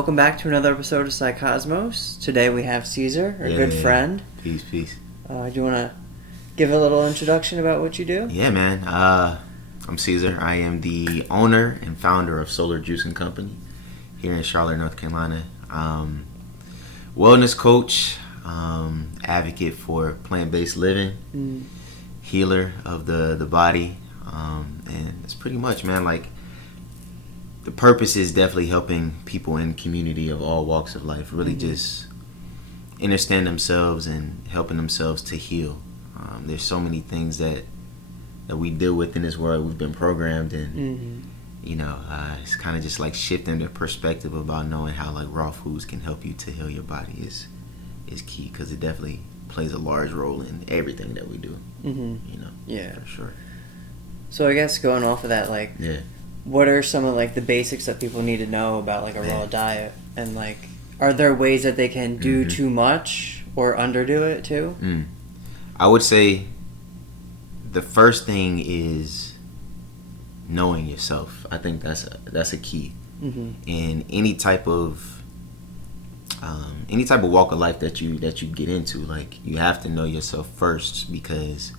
Welcome back to another episode of Psycosmos. Today we have Caesar, our good friend. Peace. Do you want to give a little introduction about what you do? Yeah, man. I'm Caesar. I am the owner and founder of Solar Juicing Company here in Charlotte, North Carolina. Wellness coach, advocate for plant-based living, healer of the body, and it's pretty much, man, like, the purpose is definitely helping people in community of all walks of life really just understand themselves and helping themselves to heal. There's so many things that we deal with in this world. We've been programmed, and it's kind of just like shifting the perspective about knowing how like raw foods can help you to heal your body is key, because it definitely plays a large role in everything that we do. Yeah, for sure. So I guess going off of that, like, what are some of like the basics that people need to know about like a raw diet, and like, are there ways that they can do too much or underdo it too? I would say the first thing is knowing yourself. I think that's a key in any type of walk of life that you get into. Like, you have to know yourself first, because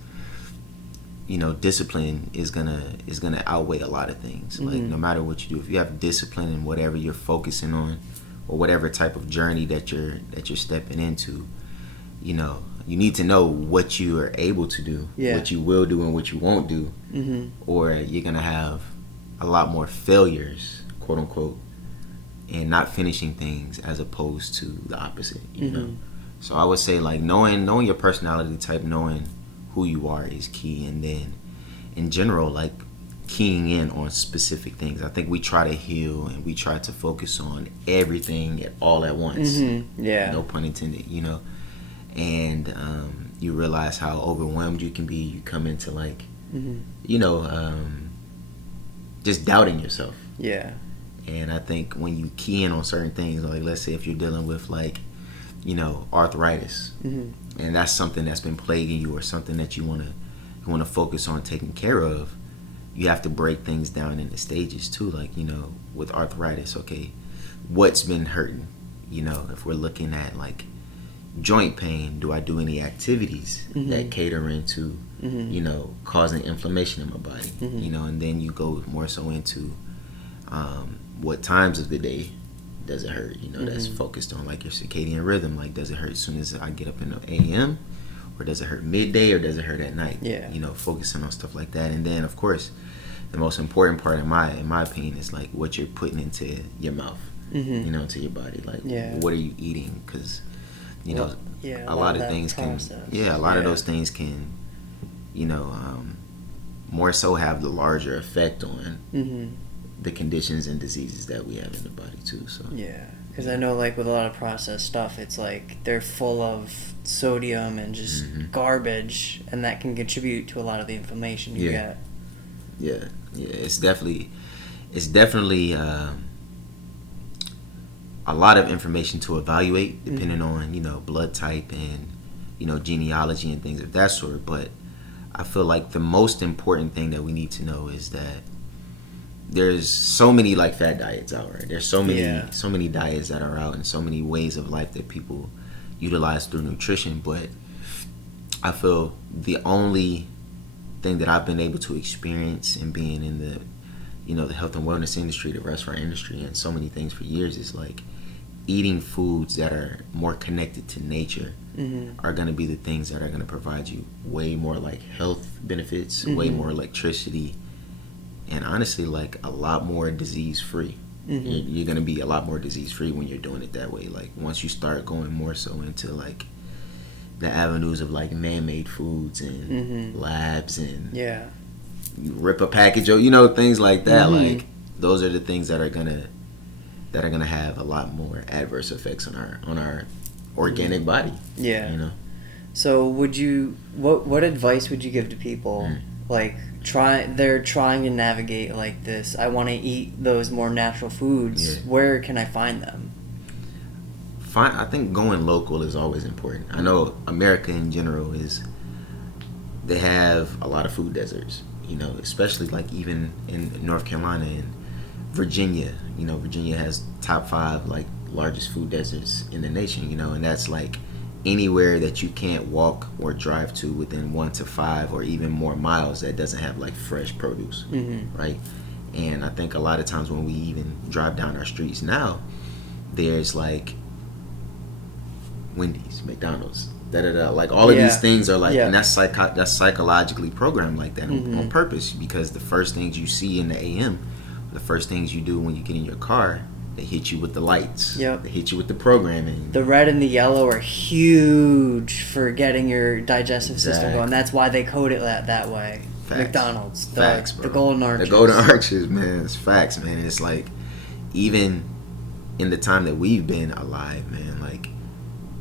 discipline is gonna outweigh a lot of things. Like, no matter what you do, if you have discipline in whatever you're focusing on, or whatever type of journey that you're stepping into, you need to know what you are able to do, what you will do and what you won't do, or you're gonna have a lot more failures, quote unquote, and not finishing things, as opposed to the opposite. So I would say, like, knowing your personality type, knowing who you are is key. And then in general, like, keying in on specific things. I think we try to heal and we try to focus on everything all at once. No pun intended, and you realize how overwhelmed you can be. You come into like just doubting yourself. And I think when you key in on certain things, like, let's say if you're dealing with like arthritis, and that's something that's been plaguing you, or something that you want to focus on taking care of, you have to break things down into stages too. Like, with arthritis, okay, what's been hurting? If we're looking at like joint pain, do I do any activities that cater into causing inflammation in my body? And then you go more so into what times of the day does it hurt? That's focused on like your circadian rhythm. Like, does it hurt as soon as I get up in the AM, or does it hurt midday, or does it hurt at night? Focusing on stuff like that. And then, of course, the most important part in my opinion is like what you're putting into your mouth, into your body. Like, what are you eating? Because a lot of things process. A lot of those things can more so have the larger effect on the conditions and diseases that we have in the body too. So because I know, like, with a lot of processed stuff, it's like they're full of sodium and just garbage, and that can contribute to a lot of the inflammation you get. It's definitely a lot of information to evaluate, depending on blood type and genealogy and things of that sort. But I feel like the most important thing that we need to know is that there's so many like fad diets out, right? There's so many diets that are out, and so many ways of life that people utilize through nutrition. But I feel the only thing that I've been able to experience in being in the health and wellness industry, the restaurant industry, and so many things for years, is like eating foods that are more connected to nature are going to be the things that are going to provide you way more like health benefits, way more electricity, and honestly, like, a lot more disease-free. You're going to be a lot more disease-free when you're doing it that way. Like, once you start going more so into, like, the avenues of, like, man-made foods and labs, and you rip a package, things like that. Like, those are the things that are gonna have a lot more adverse effects on our organic body. So what advice would you give to people like they're trying to navigate like this, I want to eat those more natural foods, where can I find them? I think going local is always important. I know America in general they have a lot of food deserts, especially like even in North Carolina and Virginia. Virginia has top 5 like largest food deserts in the nation. And that's like anywhere that you can't walk or drive to within 1 to 5 or even more miles that doesn't have like fresh produce, right? And I think a lot of times when we even drive down our streets now, there's like Wendy's, McDonald's, like all of these things are like, and that's psychologically programmed like that on purpose, because the first things you see in the AM, the first things you do when you get in your car, they hit you with the lights. They hit you with the programming. The red and the yellow are huge for getting your digestive system going. That's why they code it that way. Facts. McDonald's. Facts, bro. The golden arches. The golden arches, man. It's facts, man. It's like, even in the time that we've been alive, man, like,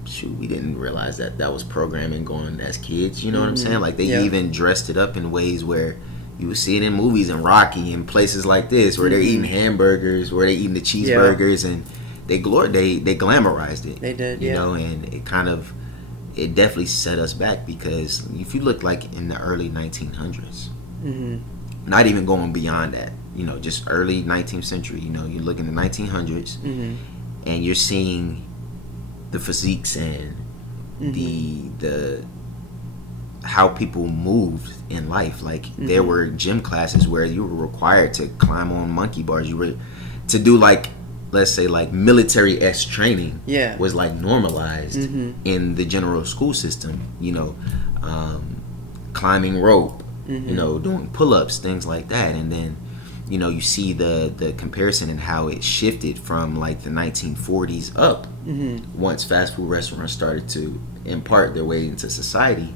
shoot, we didn't realize that was programming going as kids. You know what I'm saying? Like, they even dressed it up in ways where you would see it in movies and Rocky and places like this, where they're eating hamburgers, where they're eating the cheeseburgers, and they glamorized it. They did, and it definitely set us back, because if you look like in the early 1900s, not even going beyond that, just early 19th century, you look in the 1900s, and you're seeing the physiques and the how people moved in life. Like, there were gym classes where you were required to climb on monkey bars. You were to do, like, let's say, like, military-esque training was like normalized in the general school system. Climbing rope, doing pull-ups, things like that. And then you see the comparison and how it shifted from like the 1940s up, once fast food restaurants started to impart their way into society.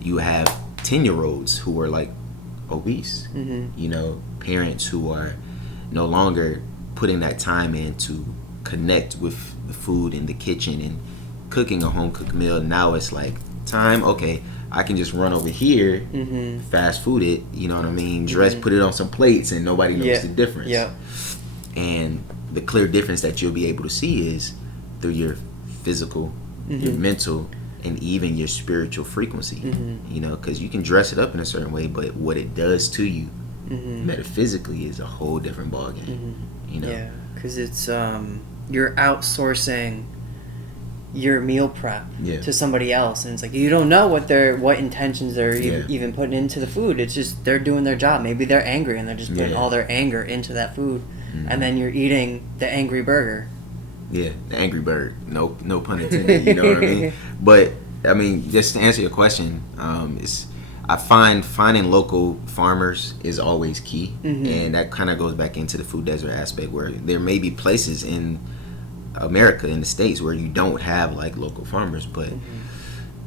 You have 10-year-olds who are like obese, parents who are no longer putting that time in to connect with the food in the kitchen and cooking a home cooked meal. Now it's like, time, okay, I can just run over here, fast food it, you know what I mean, put it on some plates, and nobody knows the difference. And the clear difference that you'll be able to see is through your physical, your mental, and even your spiritual frequency. Because you can dress it up in a certain way, but what it does to you metaphysically is a whole different ballgame. Because it's you're outsourcing your meal prep to somebody else, and it's like, you don't know what intentions they're even putting into the food. It's just they're doing their job. Maybe they're angry and they're just putting all their anger into that food, and then you're eating the angry burger. The angry bird. No pun intended. You know what I mean? But I mean, just to answer your question, I find finding local farmers is always key, and that kind of goes back into the food desert aspect, where there may be places in America, in the States, where you don't have like local farmers, but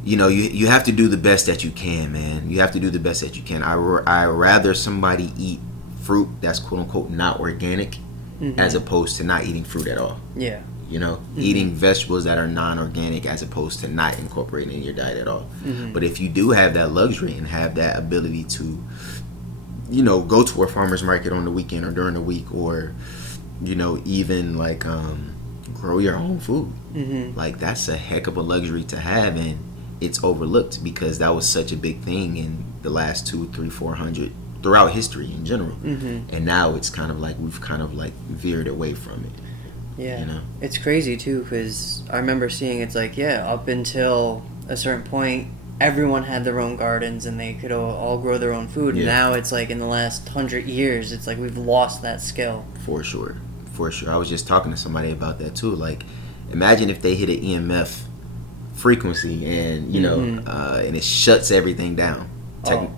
you have to do the best that you can, man. You have to do the best that you can. I rather somebody eat fruit that's quote unquote not organic, as opposed to not eating fruit at all. Eating vegetables that are non-organic as opposed to not incorporating in your diet at all. But if you do have that luxury and have that ability to go to a farmer's market on the weekend or during the week, or even like grow your own food, like, that's a heck of a luxury to have, and it's overlooked because that was such a big thing in the last 200-400 throughout history in general. And now it's kind of like we've kind of like veered away from it. It's crazy too, because I remember seeing, it's like, up until a certain point everyone had their own gardens and they could all grow their own food. And now it's like in the last 100 years it's like we've lost that skill. For sure. I was just talking to somebody about that too. Like, imagine if they hit an EMF frequency and and it shuts everything down,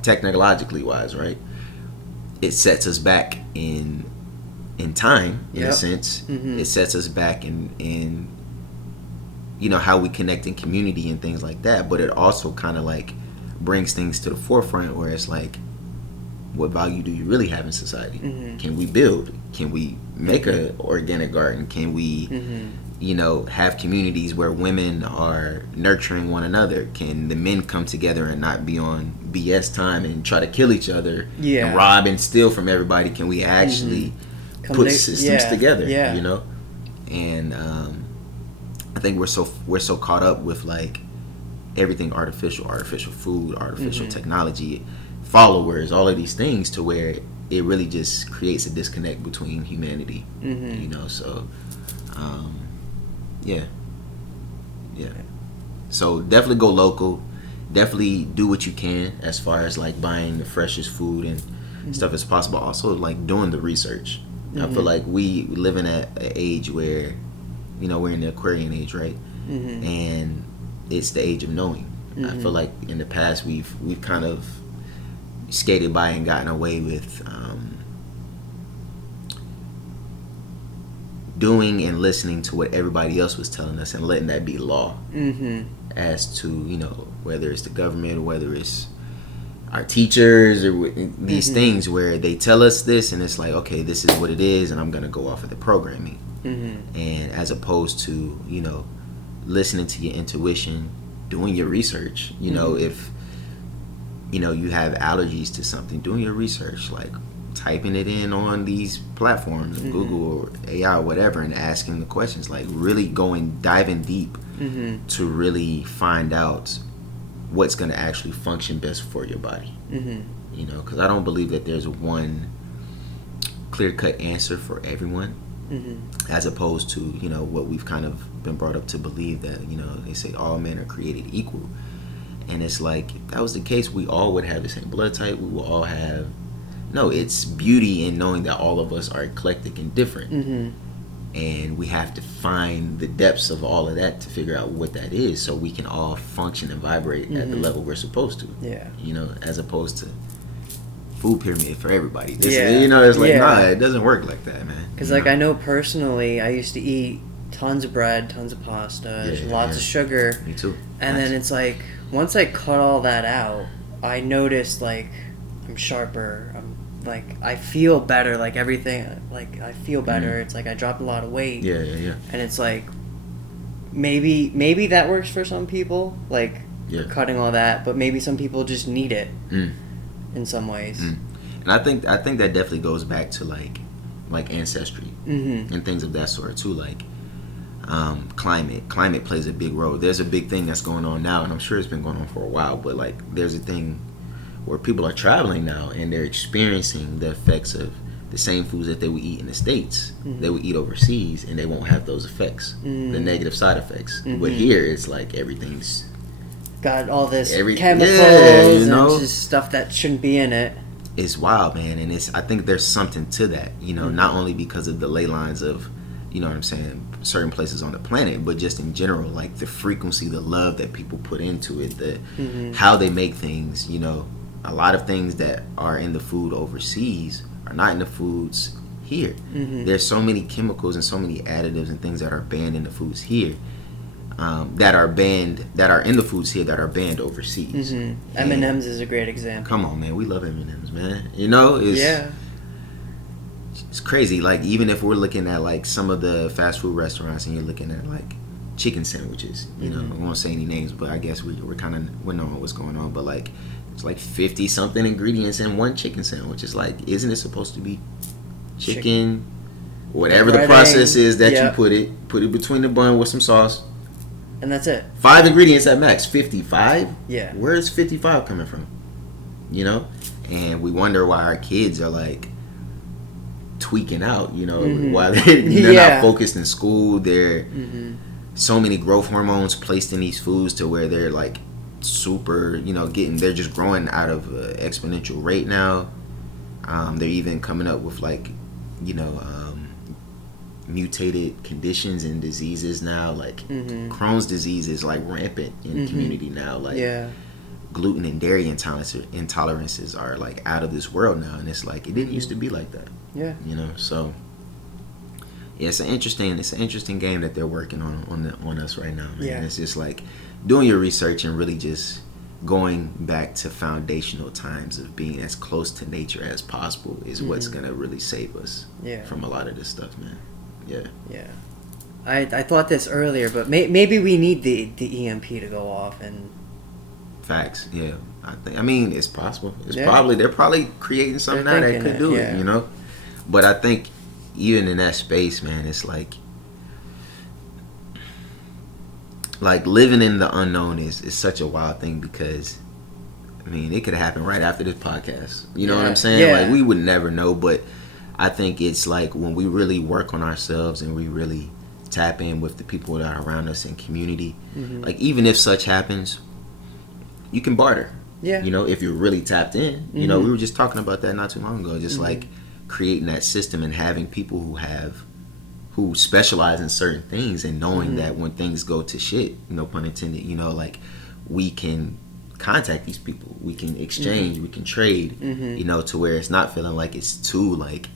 technologically wise, right? It sets us back in time, in a sense. It sets us back in how we connect in community and things like that. But it also kind of like brings things to the forefront, where it's like, what value do you really have in society? Can we build? Can we make a organic garden? Can we have communities where women are nurturing one another? Can the men come together and not be on BS time and try to kill each other and rob and steal from everybody? Can we actually put systems together? And I think we're so caught up with like everything artificial food, artificial technology, followers, all of these things, to where it really just creates a disconnect between humanity. Mm-hmm. You know, so yeah. So definitely go local. Definitely do what you can as far as like buying the freshest food and stuff as possible. Also, like doing the research. I feel like we living at an age where, you know, we're in the Aquarian age, right? And it's the age of knowing. I feel like in the past we've kind of skated by and gotten away with doing and listening to what everybody else was telling us and letting that be law. As to, you know, whether it's the government or whether it's our teachers or these things where they tell us this and it's like, okay, this is what it is and I'm gonna go off of the programming. And as opposed to, you know, listening to your intuition, doing your research. You know, if you know you have allergies to something, doing your research, like typing it in on these platforms, Google or AI or whatever, and asking the questions, like really diving deep to really find out what's going to actually function best for your body. You know, because I don't believe that there's one clear-cut answer for everyone. As opposed to, you know, what we've kind of been brought up to believe, that, you know, they say all men are created equal. And it's like, if that was the case, we all would have the same blood type. We will all have... No, it's beauty in knowing that all of us are eclectic and different. And we have to find the depths of all of that to figure out what that is, so we can all function and vibrate at the level we're supposed to. You know, as opposed to food pyramid for everybody. You know, it's like, nah, it doesn't work like that, man. Because, like, I know personally, I used to eat tons of bread, tons of pasta, lots of sugar. Me too. And then it's like, once I cut all that out, I noticed, like, I'm sharper. I'm like, I feel better. Like, everything, like, I feel better. It's like I dropped a lot of weight. And it's like, maybe that works for some people, like, cutting all that, but maybe some people just need it in some ways. And I think that definitely goes back to like ancestry and things of that sort too. Like climate plays a big role. There's a big thing that's going on now, and I'm sure it's been going on for a while, but like there's a thing where people are traveling now and they're experiencing the effects of the same foods that they would eat in the States, they would eat overseas, and they won't have those effects, the negative side effects. But here it's like everything's got all this chemicals, you know, and just stuff that shouldn't be in it. It's wild, man. And I think there's something to that, you know, not only because of the ley lines of, you know what I'm saying, certain places on the planet, but just in general, like the frequency, the love that people put into it, the how they make things. You know, a lot of things that are in the food overseas are not in the foods here. There's so many chemicals and so many additives and things that are banned in the foods here, that are in the foods here that are banned overseas. M&M's is a great example. Come on, man, we love M&M's, man. You know, it's crazy. Like, even if we're looking at like some of the fast food restaurants and you're looking at like chicken sandwiches, you know, I won't say any names, but I guess we're kind of knowing what's going on. But like, it's like 50 something ingredients in one chicken sandwich. It's like, isn't it supposed to be chicken, whatever the process is that you put it between the bun with some sauce, and that's it. 5 ingredients at max. 55? Yeah. Where's 55 coming from? You know? And we wonder why our kids are like tweaking out, you know, while they're not focused in school. They're so many growth hormones placed in these foods to where they're like super, you know, they're just growing out of exponential rate now. They're even coming up with like, you know, mutated conditions and diseases now. Like Crohn's disease is like rampant in the community now. Like gluten and dairy intolerances are like out of this world now, and it's like it didn't used to be like that. You know, so yeah, it's an interesting game that they're working on us right now, man. It's just like doing your research and really just going back to foundational times of being as close to nature as possible is what's gonna really save us from a lot of this stuff, man. I thought this earlier, but maybe we need the EMP to go off. And facts. I mean, it's possible. They're probably creating something now that could do it, you know. But I think even in that space, man, it's like living in the unknown is such a wild thing, because I mean, it could have happened right after this podcast. You know what Yeah. I'm saying? Yeah. Like, we would never know, but I think it's like when we really work on ourselves and we really tap in with the people that are around us in community, like, even if such happens, you can barter. Yeah. You know, if you're really tapped in. You know, we were just talking about that not too long ago. Just like creating that system and having people who specialize in certain things and knowing that when things go to shit, no pun intended, you know, like, we can contact these people, we can exchange, we can trade, you know, to where it's not feeling like it's too, like,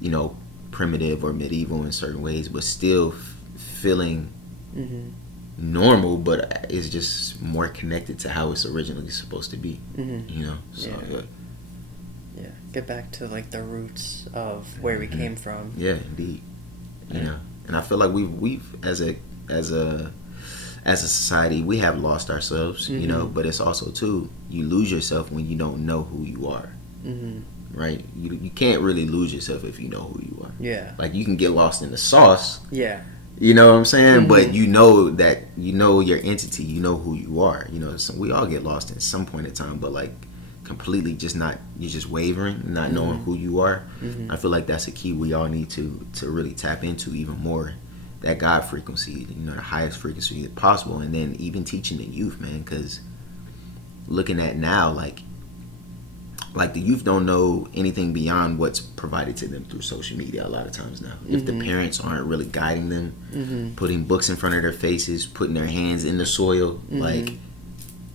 you know, primitive or medieval in certain ways, but still feeling normal, but it's just more connected to how it's originally supposed to be, you know. So yeah, get back to like the roots of where we came from. Yeah, indeed. You know, and I feel like we've as a society, we have lost ourselves, you know, but it's also too, you lose yourself when you don't know who you are. Right? You can't really lose yourself if you know who you are. Yeah. Like, you can get lost in the sauce. Yeah. You know what I'm saying? But you know that, you know your entity, you know who you are. You know, so we all get lost at some point in time, but like completely just not, you're just wavering, not knowing who you are. I feel like that's a key we all need to really tap into even more. That God frequency, you know, the highest frequency possible, and then even teaching the youth, man, because looking at now, like the youth don't know anything beyond what's provided to them through social media a lot of times now. If the parents aren't really guiding them, putting books in front of their faces, putting their hands in the soil, like,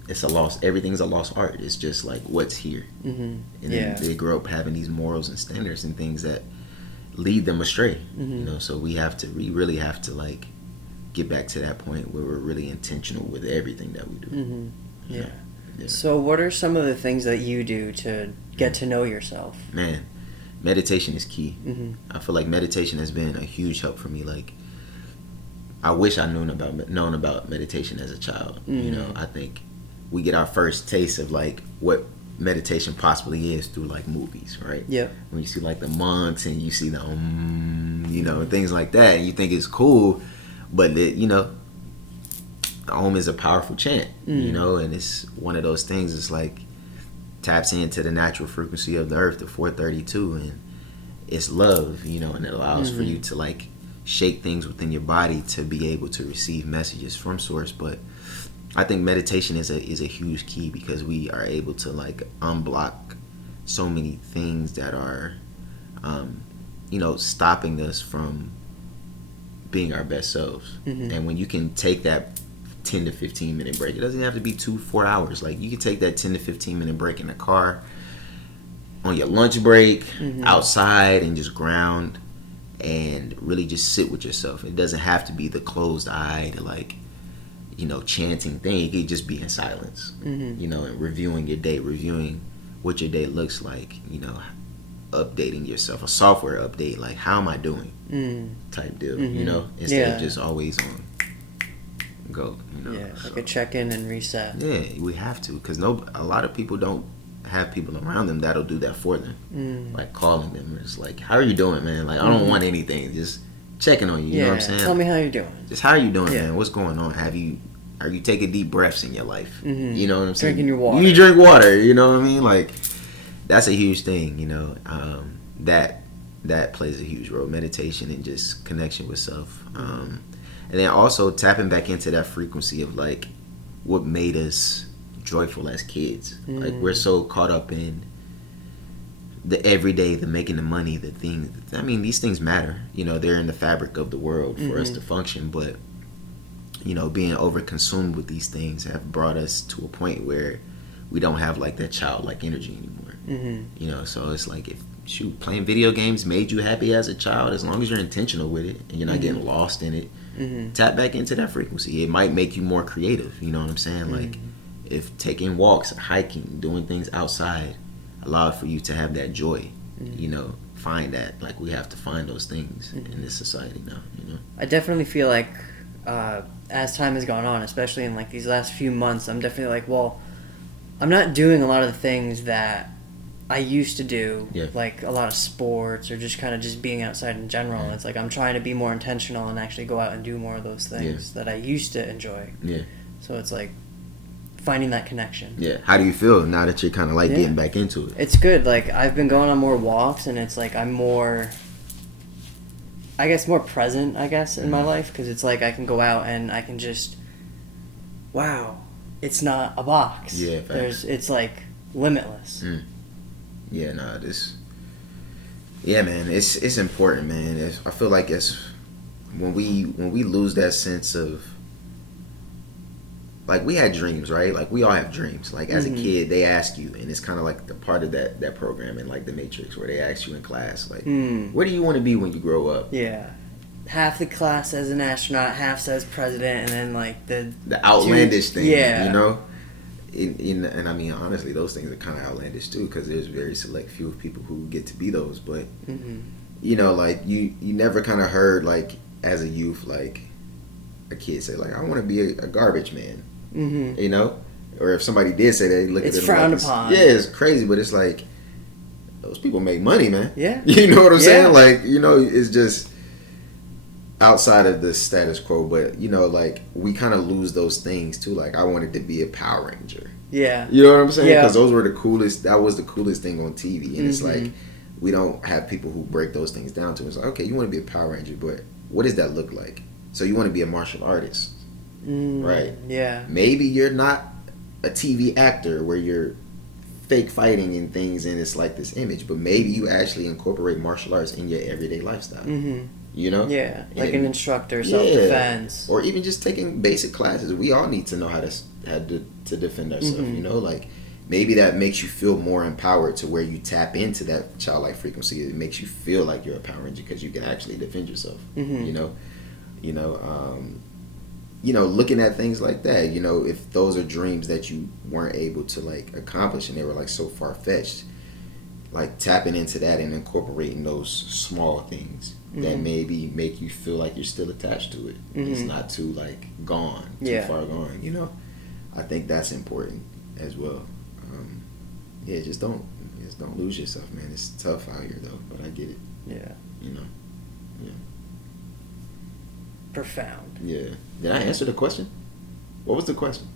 it's a lost, everything's a lost art. It's just like what's here. And then they grow up having these morals and standards and things that lead them astray. You know, so we really have to like get back to that point where we're really intentional with everything that we do. Yeah. So what are some of the things that you do to get to know yourself? Man, meditation is key. I feel like meditation has been a huge help for me. Like, I wish I known about meditation as a child. You know, I think we get our first taste of like what meditation possibly is through like movies, right? Yep. When you see like the monks and you see the you know, things like that, and you think it's cool, but you know, the Om is a powerful chant, you know, and it's one of those things. It's like taps into the natural frequency of the earth, the 432, and it's love, you know, and it allows for you to like shake things within your body to be able to receive messages from source. But I think meditation is a huge key, because we are able to like unblock so many things that are, you know, stopping us from being our best selves. And when you can take that 10 to 15 minute break, it doesn't have to be 4 hours. Like, you can take that 10 to 15 minute break in the car, on your lunch break, outside, and just ground and really just sit with yourself. It doesn't have to be the closed eyed, like, you know, chanting thing. It could just be in silence, you know, and reviewing your day, reviewing what your day looks like, you know, updating yourself, a software update, like, how am I doing, type deal, you know, instead of just always on go, you know. Yeah, like a check-in and reset. Yeah, we have to, because a lot of people don't have people around them that'll do that for them. Like calling them, it's like, how are you doing, man? Like, I don't want anything, just checking on you. You know what I'm saying? Tell me how you're doing. Just how are you doing, man? What's going on? Are you taking deep breaths in your life? You know what I'm saying? Drinking your water. You drink water. You know what I mean? Like, that's a huge thing. You know, that plays a huge role. Meditation and just connection with self. And then also tapping back into that frequency of like what made us joyful as kids. Like, we're so caught up in the everyday, the making the money, the things. I mean, these things matter. You know, they're in the fabric of the world for us to function. But, you know, being overconsumed with these things have brought us to a point where we don't have like that childlike energy anymore. You know, so it's like, if playing video games made you happy as a child, as long as you're intentional with it and you're not getting lost in it, tap back into that frequency. It might make you more creative. You know what I'm saying? Like, if taking walks, hiking, doing things outside allowed for you to have that joy, you know, find that. Like, we have to find those things in this society now, you know. I definitely feel like as time has gone on, especially in like these last few months, I'm definitely like, well, I'm not doing a lot of the things that I used to do, like a lot of sports or just kind of just being outside in general. It's like I'm trying to be more intentional and actually go out and do more of those things that I used to enjoy. So it's like finding that connection. Yeah. How do you feel now that you're kind of like getting back into it? It's good. Like, I've been going on more walks, and it's like I'm more, I guess, more present, I guess, in my life, because it's like I can go out and I can just, wow, it's not a box. Yeah, facts. It's like limitless. Yeah, nah, yeah, man, it's important, man. I feel like it's when we lose that sense of, like, we had dreams, right? Like, we all have dreams. Like, as a kid, they ask you, and it's kind of like the part of that program in, like, the Matrix, where they ask you in class, like, what do you want to be when you grow up? Yeah. Half the class says an astronaut, half says president, and then, like, the outlandish thing, you know? And I mean, honestly, those things are kind of outlandish, too, because there's very select few people who get to be those. But, you know, like, you never kind of heard, like, as a youth, like, a kid say, like, I want to be a garbage man. You know, or if somebody did say that, they look at it frowned like, upon. Yeah, it's crazy, but it's like, those people make money, man. Yeah, you know what I'm saying? Like, you know, it's just outside of the status quo. But you know, like, we kind of lose those things too. Like, I wanted to be a Power Ranger. Yeah, you know what I'm saying? Yeah, because those were the coolest. That was the coolest thing on TV, and it's like we don't have people who break those things down to us. Like, okay, you want to be a Power Ranger, but what does that look like? So you want to be a martial artist. Right. Yeah. Maybe you're not a TV actor where you're fake fighting and things and it's like this image, but maybe you actually incorporate martial arts in your everyday lifestyle. You know? Yeah. Like an instructor, self-defense. Or even just taking basic classes. We all need to know how to defend ourselves, you know? Like, maybe that makes you feel more empowered to where you tap into that childlike frequency. It makes you feel like you're a Power Ranger because you can actually defend yourself, you know? You know, looking at things like that, you know, if those are dreams that you weren't able to, like, accomplish and they were, like, so far-fetched, like, tapping into that and incorporating those small things that maybe make you feel like you're still attached to it. It's not too, like, gone, too far gone, you know? I think that's important as well. Just don't lose yourself, man. It's tough out here, though, but I get it. Yeah. You know? Yeah. Profound. Yeah. Did I answer the question? What was the question?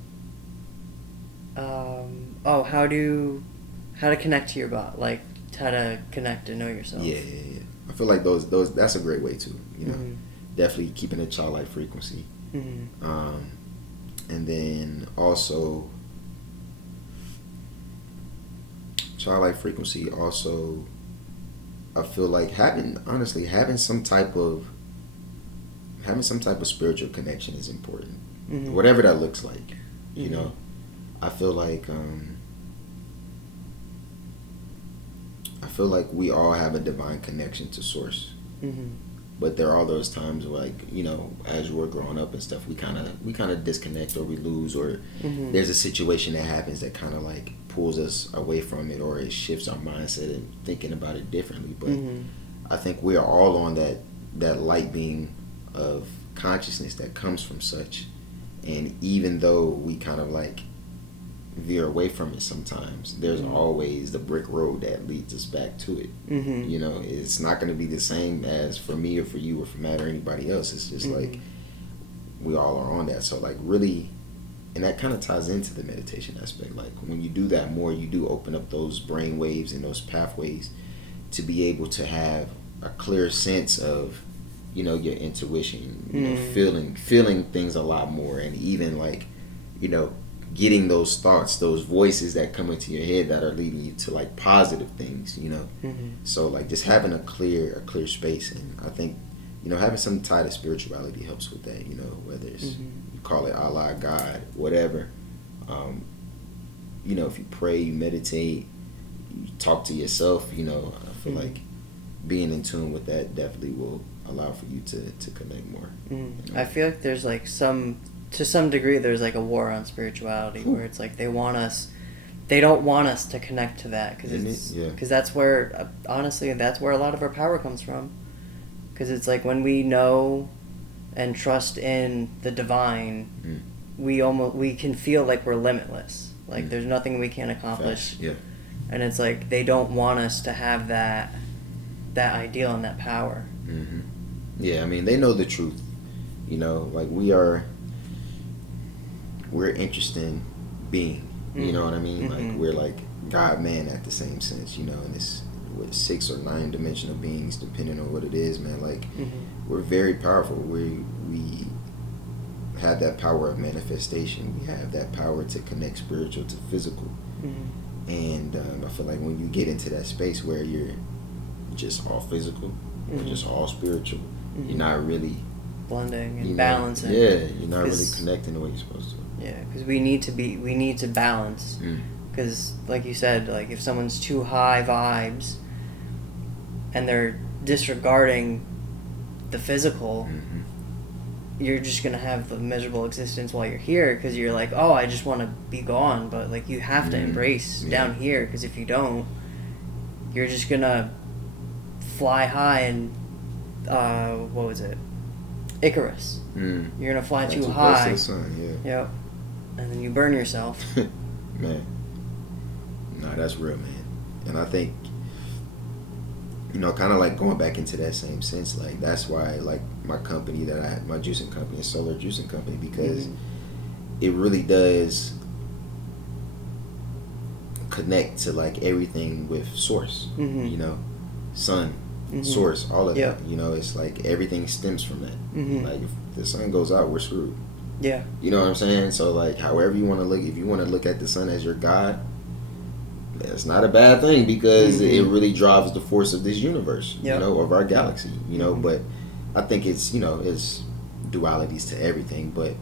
How to connect to your bot, like how to connect and know yourself. Yeah. I feel like those that's a great way too. You know, definitely keeping a childlike frequency, and then also childlike frequency. Also, I feel like having some type of spiritual connection is important, whatever that looks like. You know, I feel like we all have a divine connection to Source, but there are those times where, like, you know, as we're growing up and stuff, we kind of disconnect or we lose, or there's a situation that happens that kind of like pulls us away from it, or it shifts our mindset and thinking about it differently. But I think we are all on that light beam of consciousness that comes from such, and even though we kind of like veer away from it sometimes, there's always the brick road that leads us back to it. You know, it's not going to be the same as for me or for you or for Matt or anybody else. It's just like we all are on that. So, like, really, and that kind of ties into the meditation aspect. Like, when you do that more, you do open up those brain waves and those pathways to be able to have a clear sense of, you know, your intuition, you know, feeling things a lot more, and even, like, you know, getting those thoughts, those voices that come into your head that are leading you to, like, positive things, you know. So, like, just having a clear space, and I think, you know, having some tie to spirituality helps with that, you know, whether it's you call it Allah, God, whatever. You know, if you pray, you meditate, you talk to yourself, you know, I feel like being in tune with that definitely will allow for you to connect more. You know? I feel like there's like to some degree there's like a war on spirituality where it's like they don't want us to connect to that because that's where honestly that's where a lot of our power comes from, because it's like when we know and trust in the divine, we can feel like we're limitless, like there's nothing we can't accomplish. And it's like they don't want us to have that ideal and that power. Yeah, I mean, they know the truth, you know, like we're interested being. You know what I mean? Like we're like God man at the same sense, you know, and it's with 6 or 9 dimensional beings depending on what it is, man. Like we're very powerful. We have that power of manifestation. We have that power to connect spiritual to physical. And I feel like when you get into that space where you're just all physical or just all spiritual, you're not really blending and balancing. You're not really connecting the way you're supposed to. Yeah, because we need to balance. Because, like you said, like if someone's too high vibes and they're disregarding the physical, you're just gonna have a miserable existence while you're here. Because you're like, oh, I just want to be gone, but like you have to embrace down here. Because if you don't, you're just gonna fly high and what was it? Icarus. You're gonna fly too high. To the sun, Yep. And then you burn yourself. Man. No, that's real, man. And I think, you know, kind of like going back into that same sense, like that's why like my company that I had, my juicing company, is Solar Juicing Company, because it really does connect to like everything with source. You know, sun, source, all of that. You know, it's like everything stems from that. Like if the sun goes out, we're screwed. Yeah. You know what I'm saying? So like however you want to look, if you want to look at the sun as your God, that's not a bad thing, because it really drives the force of this universe, you know, of our galaxy, you know. But I think it's, you know, it's dualities to everything. But,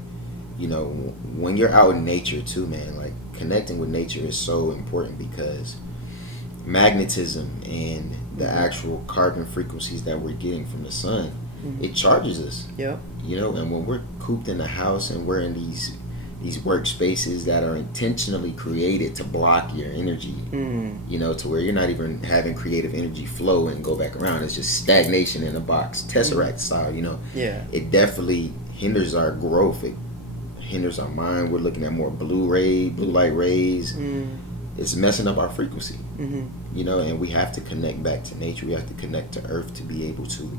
you know, when you're out in nature too, man, like connecting with nature is so important, because magnetism and the actual carbon frequencies that we're getting from the sun, it charges us. You know, and when we're cooped in a house and we're in these workspaces that are intentionally created to block your energy, you know, to where you're not even having creative energy flow and go back around. It's just stagnation in a box, Tesseract style, you know. It definitely hinders our growth. It hinders our mind. We're looking at more blue light rays. It's messing up our frequency, you know, and we have to connect back to nature. We have to connect to earth to be able to,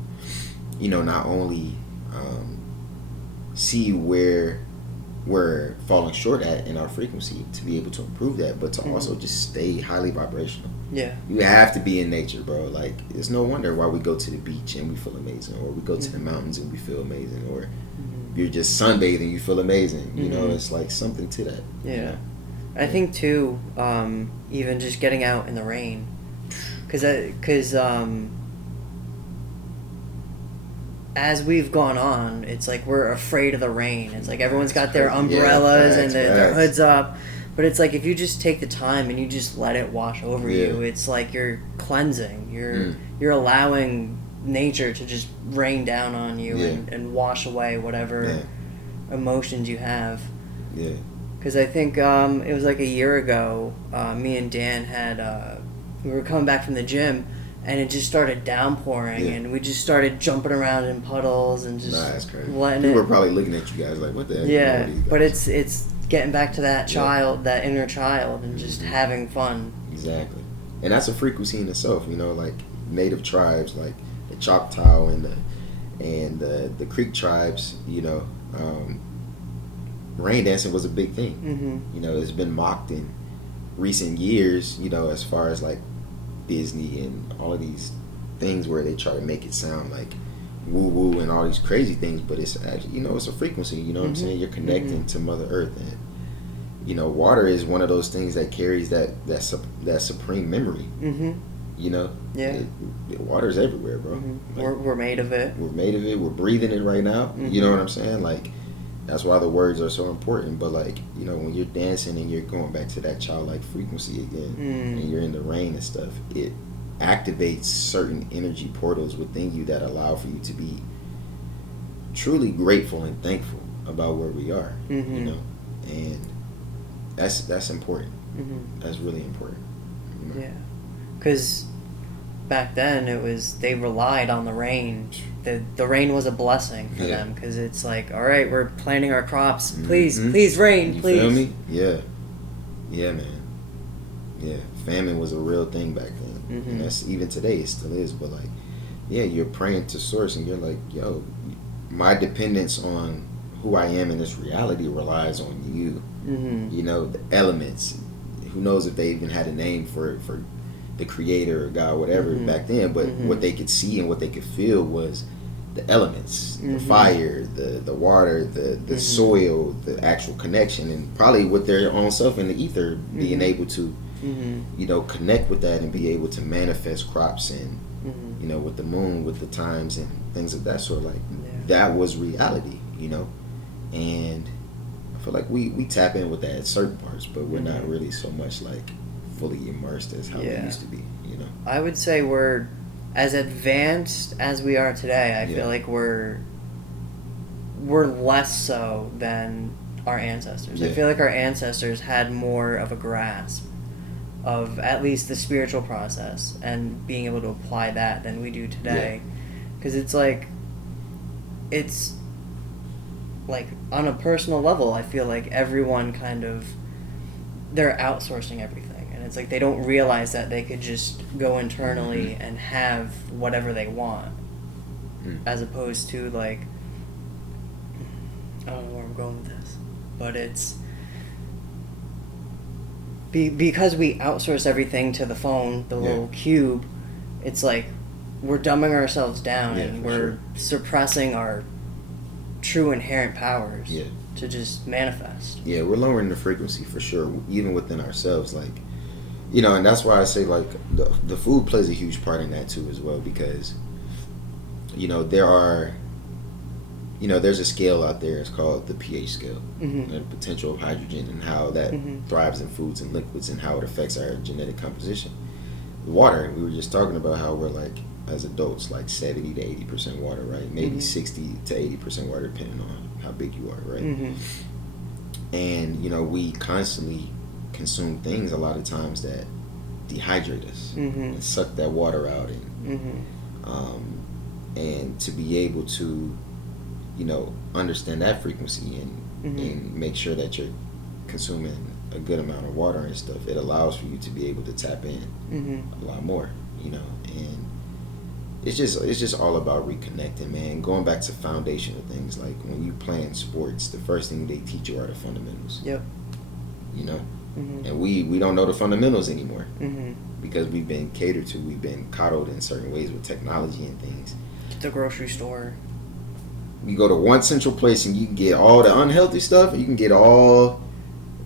you know, not only see where we're falling short at in our frequency to be able to improve that, but to also just stay highly vibrational. You have to be in nature, bro. Like, it's no wonder why we go to the beach and we feel amazing, or we go to the mountains and we feel amazing, or you're just sunbathing, you feel amazing. You know, it's like something to that. You know? I think too, even just getting out in the rain, because as we've gone on, it's like we're afraid of the rain. It's like everyone's got their umbrellas and their hoods up. But it's like if you just take the time and you just let it wash over you, it's like you're cleansing. You're allowing nature to just rain down on you and wash away whatever emotions you have. Because I think it was like a year ago, me and Dan had, we were coming back from the gym, and it just started downpouring, and we just started jumping around in puddles and just that's crazy. letting People were probably looking at you guys like, what the heck? Yeah, but it's getting back to that child, that inner child, and just having fun. Exactly. And that's a frequency in itself, you know, like native tribes like the Choctaw and the Creek tribes, you know, rain dancing was a big thing. You know, it's been mocked in recent years, you know, as far as like Disney and all of these things where they try to make it sound like woo woo and all these crazy things, but it's actually, you know, it's a frequency, you know what I'm saying? You're connecting to Mother Earth, and you know, water is one of those things that carries that supreme memory. You know, water is everywhere, bro. Like, we're made of it. We're made of it. We're breathing it right now. You know what I'm saying? Like, that's why the words are so important. But like, you know, when you're dancing and you're going back to that childlike frequency again, and you're in the rain and stuff, it activates certain energy portals within you that allow for you to be truly grateful and thankful about where we are. You know, and that's important. That's really important. You know? Yeah, because back then they relied on the rain. The rain was a blessing for them, because it's like, all right, we're planting our crops. Please rain, you please. Feel me? Yeah, man. Yeah, famine was a real thing back then, and that's even today. It still is, but like, yeah, you're praying to source, and you're like, yo, my dependence on who I am in this reality relies on you. You know, the elements. Who knows if they even had a name for the creator or God, whatever, back then, but what they could see and what they could feel was the elements, the fire, the water, the soil, the actual connection, and probably with their own self in the ether, being able to, you know, connect with that and be able to manifest crops and, you know, with the moon, with the times and things of that sort. Like, that was reality, you know, and I feel like we tap in with that at certain parts, but we're not really so much like fully immersed as how we used to be, you know. I would say we're as advanced as we are today. I feel like we're less so than our ancestors. I feel like our ancestors had more of a grasp of at least the spiritual process and being able to apply that than we do today. Because it's like on a personal level, I feel like everyone kind of, they're outsourcing everything, and it's like they don't realize that they could just go internally and have whatever they want, as opposed to like, I don't know where I'm going with this, but it's because we outsource everything to the phone, the little cube. It's like we're dumbing ourselves down and we're suppressing our true inherent powers to just manifest. Yeah, we're lowering the frequency for sure, even within ourselves. Like, you know, and that's why I say like the food plays a huge part in that too as well, because, you know, there's a scale out there. It's called the pH scale, the potential of hydrogen and how that thrives in foods and liquids and how it affects our genetic composition. Water, we were just talking about how we're like, as adults, like 70 to 80% water, right? Maybe 60 to 80% water, depending on how big you are, right? And, you know, we constantly consume things a lot of times that dehydrate us and suck that water out, and to be able to, you know, understand that frequency and make sure that you're consuming a good amount of water and stuff, it allows for you to be able to tap in a lot more, you know. And it's just all about reconnecting, man. Going back to foundational things, like when you playing sports, the first thing they teach you are the fundamentals. You know, and we don't know the fundamentals anymore because we've been catered to, we've been coddled in certain ways with technology and things. The grocery store. You go to one central place and you can get all the unhealthy stuff, and you can get all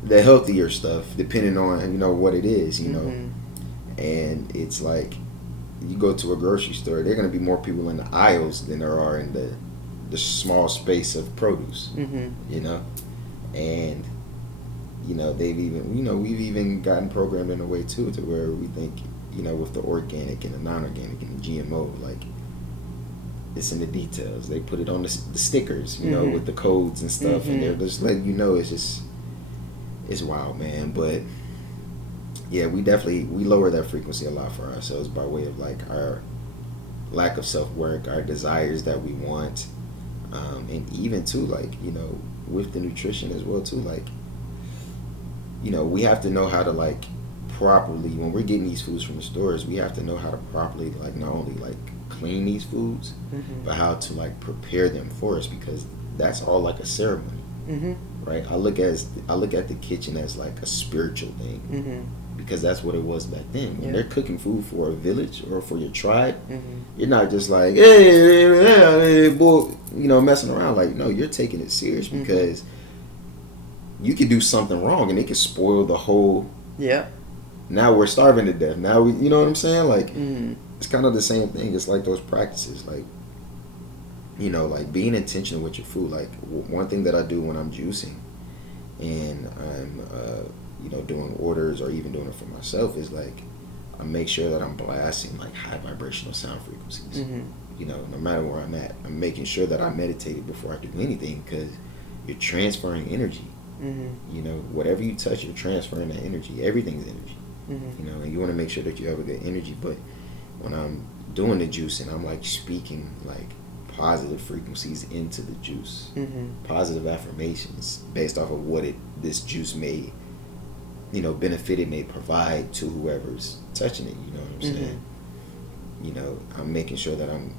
the healthier stuff, depending on, you know, what it is, you know. And it's like, you go to a grocery store, there are going to be more people in the aisles than there are in the small space of produce, you know. And, you know, we've even gotten programmed in a way too, to where we think, you know, with the organic and the non-organic and the GMO, like, it's in the details. They put it on the stickers, you know, with the codes and stuff, and they're just letting you know. It's wild, man. But yeah, we lower that frequency a lot for ourselves by way of like our lack of self-work, our desires that we want, and even too, like, you know, with the nutrition as well too, like, you know, we have to know how to like properly, when we're getting these foods from the stores, we have to know how to properly like not only like clean these foods, but how to like prepare them for us, because that's all like a ceremony, right? I look at the kitchen as like a spiritual thing, because that's what it was back then. When they're cooking food for a village or for your tribe, you're not just like, hey, bull, you know, messing around. Like, no, you're taking it serious, because you could do something wrong and it could spoil the whole. Now we're starving to death. Now we, you know what I'm saying? Like, it's kind of the same thing. It's like those practices, like, you know, like being intentional with your food. Like, one thing that I do when I'm juicing and I'm, you know, doing orders or even doing it for myself is like, I make sure that I'm blasting like high vibrational sound frequencies. You know, no matter where I'm at, I'm making sure that I meditate before I do anything, because you're transferring energy. You know, whatever you touch, you're transferring that energy. Everything's energy. You know, and you want to make sure that you have a good energy. But when I'm doing the juicing, I'm like speaking like positive frequencies into the juice, positive affirmations based off of what this juice may, you know, benefit it may provide to whoever's touching it. You know what I'm saying? You know, I'm making sure that I'm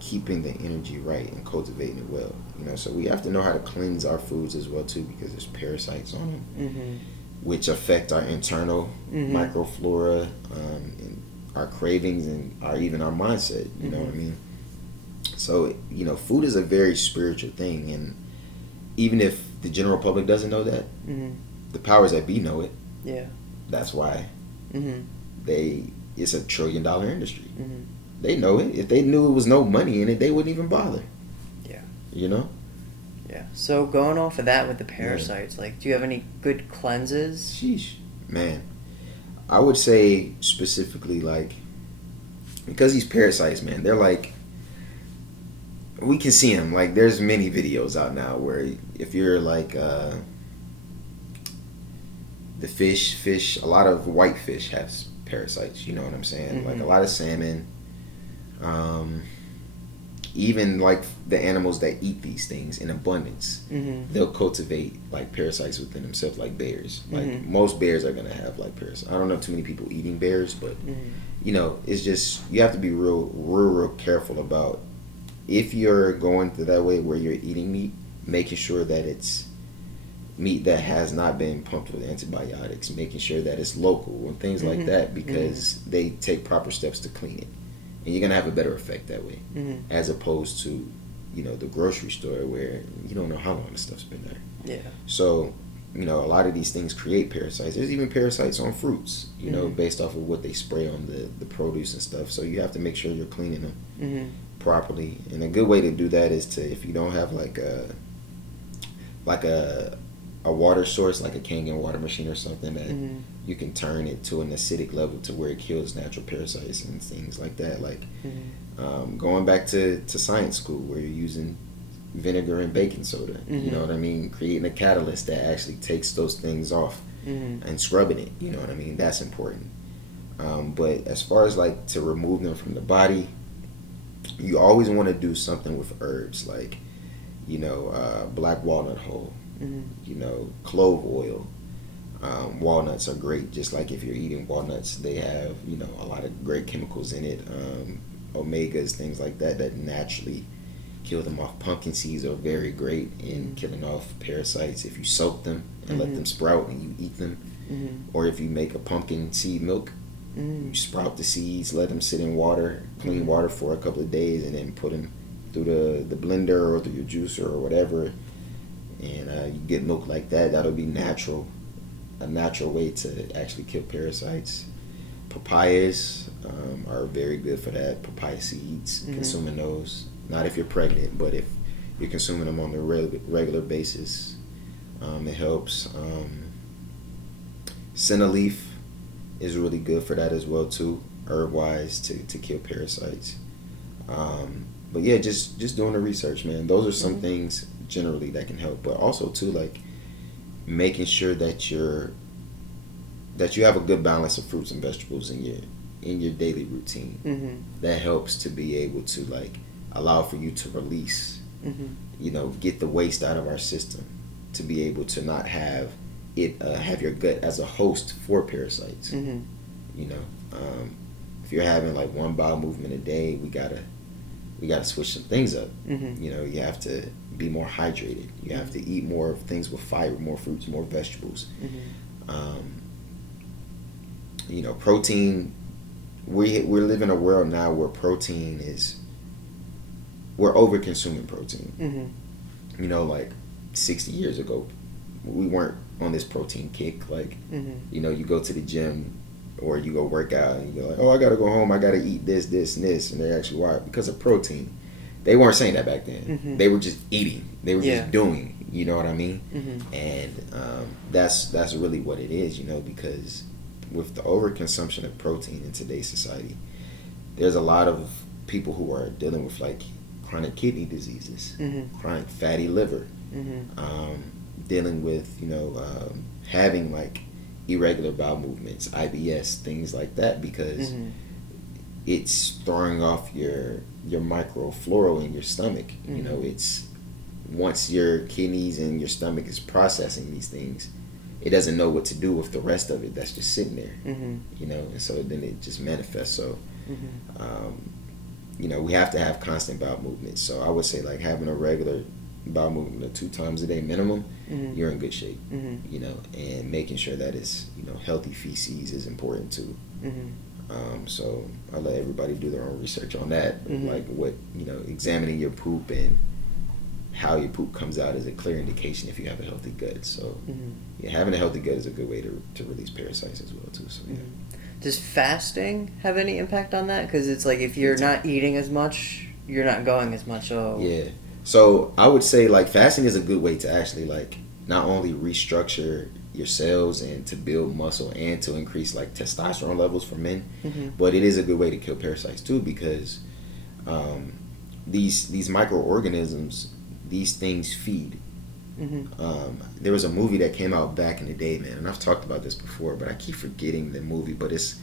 keeping the energy right and cultivating it well. So we have to know how to cleanse our foods as well too, because there's parasites on them, which affect our internal microflora, and our cravings and even our mindset. You know what I mean? So food is a very spiritual thing, and even if the general public doesn't know that, the powers that be know it. Yeah. That's why it's a $1 trillion industry. They know it. If they knew it was no money in it, they wouldn't even bother. Yeah. Yeah. So going off of that with the parasites, like, do you have any good cleanses? Sheesh, man. I would say specifically, like, because these parasites, man, they're like, we can see them. Like, there's many videos out now where if you're like the fish, a lot of white fish have parasites. You know what I'm saying? Like a lot of salmon. Even like the animals that eat these things in abundance, they'll cultivate like parasites within themselves, like bears. Like most bears are gonna have like parasites. I don't know too many people eating bears, but it's just, you have to be real careful about, if you're going through that way where you're eating meat, making sure that it's meat that has not been pumped with antibiotics, making sure that it's local and things like that, because they take proper steps to clean it. And you're going to have a better effect that way, as opposed to, the grocery store where you don't know how long the stuff's been there. Yeah. So, a lot of these things create parasites. There's even parasites on fruits, based off of what they spray on the produce and stuff. So you have to make sure you're cleaning them properly. And a good way to do that is to, if you don't have like a water source, like a Kangen water machine or something, that you can turn it to an acidic level to where it kills natural parasites and things like that. Like going back to science school, where you're using vinegar and baking soda, you know what I mean, creating a catalyst that actually takes those things off and scrubbing it, you know what I mean, that's important. But as far as like to remove them from the body, you always want to do something with herbs, like black walnut hull, clove oil. Walnuts are great. Just like if you're eating walnuts, they have a lot of great chemicals in it, omegas, things like that naturally kill them off. Pumpkin seeds are very great in killing off parasites if you soak them and let them sprout and you eat them. Or if you make a pumpkin seed milk, you sprout the seeds, let them sit in water, clean water for a couple of days, and then put them through the blender or through your juicer or whatever, and you get milk like that. That'll be a natural way to actually kill parasites. Papayas are very good for that. Papaya seeds, consuming those, not if you're pregnant, but if you're consuming them on a regular basis, it helps. Senna leaf is really good for that as well too, herb wise, to kill parasites. But yeah, just doing the research, man. Those are some things generally that can help, but also too, like making sure that you have a good balance of fruits and vegetables in your daily routine. That helps to be able to like allow for you to release, get the waste out of our system, to be able to not have it have your gut as a host for parasites. If you're having like one bowel movement a day, we gotta switch some things up. You have to be more hydrated. You have to eat more things with fiber, more fruits, more vegetables. Protein. We live in a world now where protein is, we're over consuming protein. Like 60 years ago, we weren't on this protein kick. Like, you go to the gym or you go work out and you're like, oh, I gotta go home, I gotta eat this, and this, and they're actually, why? Because of protein. They weren't saying that back then. They were just eating. They were just doing. You know what I mean? And that's really what it is. Because with the overconsumption of protein in today's society, there's a lot of people who are dealing with like chronic kidney diseases, chronic fatty liver, dealing with having like irregular bowel movements, IBS, things like that, because it's throwing off your microflora in your stomach. It's, once your kidneys and your stomach is processing these things, it doesn't know what to do with the rest of it that's just sitting there. And so then it just manifests. So we have to have constant bowel movement. So I would say like having a regular bowel movement of 2 times a day minimum, you're in good shape. And making sure that it's healthy feces is important too. So I'll let everybody do their own research on that. Like what examining your poop and how your poop comes out is a clear indication if you have a healthy gut. So having a healthy gut is a good way to release parasites as well too. So Does fasting have any impact on that? Because it's like if you're not eating as much, you're not going as much. So yeah. So I would say like fasting is a good way to actually like not only restructure your cells and to build muscle and to increase like testosterone levels for men, but it is a good way to kill parasites too, because these microorganisms, these things feed. There was a movie that came out back in the day, man, and I've talked about this before, but I keep forgetting the movie. But it's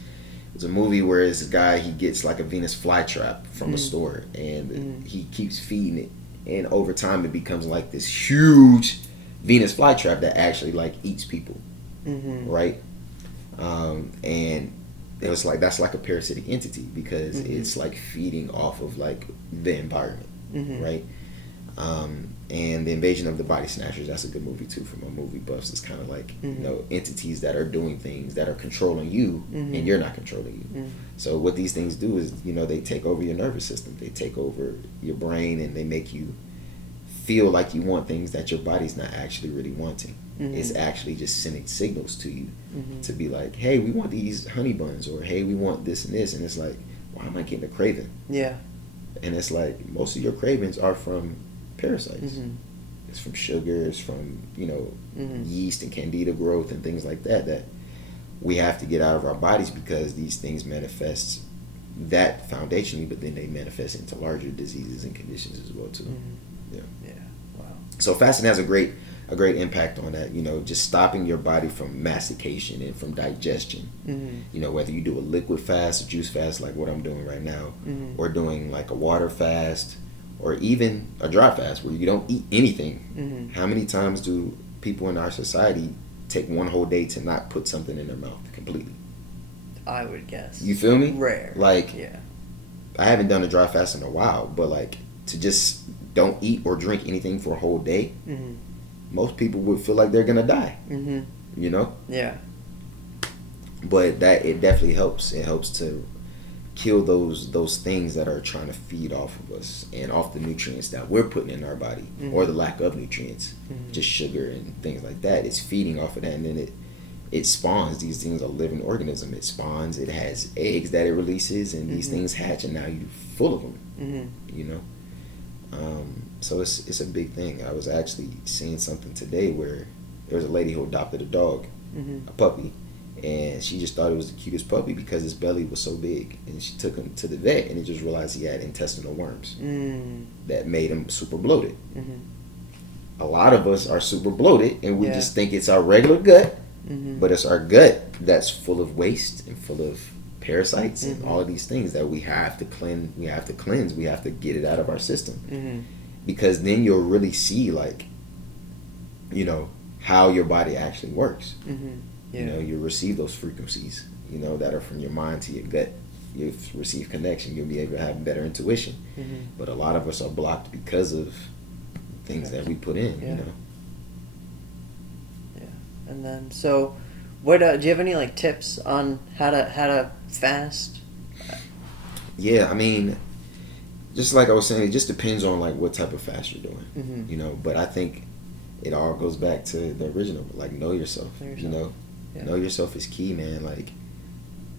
a movie where this guy, he gets like a Venus flytrap from a store, and he keeps feeding it, and over time it becomes like this huge Venus flytrap that actually like eats people, right? And it was like that's like a parasitic entity because it's like feeding off of like the environment, right? And The Invasion of the Body Snatchers, that's a good movie too for my movie buffs. It's kind of like entities that are doing things that are controlling you and you're not controlling you. So what these things do is they take over your nervous system, they take over your brain, and they make you feel like you want things that your body's not actually really wanting. It's actually just sending signals to you to be like, hey, we want these honey buns, or hey, we want this and this, and it's like, why am I getting a craving? Yeah. And it's like most of your cravings are from parasites. It's from sugar, it's from yeast and candida growth and things like that we have to get out of our bodies, because these things manifest that foundationally, but then they manifest into larger diseases and conditions as well too. Yeah. Wow. So fasting has a great impact on that, just stopping your body from mastication and from digestion. Whether you do a liquid fast, a juice fast like what I'm doing right now, or doing like a water fast, or even a dry fast where you don't eat anything. How many times do people in our society take one whole day to not put something in their mouth completely? I would guess. You feel me? Rare. Like, I haven't done a dry fast in a while, but like to just don't eat or drink anything for a whole day, most people would feel like they're gonna die. Yeah. But that it definitely helps. It helps to kill those things that are trying to feed off of us and off the nutrients that we're putting in our body, or the lack of nutrients, just sugar and things like that. It's feeding off of that, and then it spawns. These things are living organism. It spawns. It has eggs that it releases, and these things hatch, and now you're full of them. So it's a big thing. I was actually seeing something today where there was a lady who adopted a dog, a puppy, and she just thought it was the cutest puppy because his belly was so big, and she took him to the vet, and it just realized he had intestinal worms that made him super bloated. A lot of us are super bloated, and we just think it's our regular gut, but it's our gut that's full of waste and full of parasites and all of these things that we have to cleanse. We have to get it out of our system, because then you'll really see like how your body actually works. You'll receive those frequencies that are from your mind to your gut. You'll receive connection. You'll be able to have better intuition. But a lot of us are blocked because of things that we put in. And then so what do you have any like tips on how to fast? Yeah, I mean, just like I was saying, it just depends on like what type of fast you're doing. But I think it all goes back to the original, like know yourself. Know yourself is key, man. Like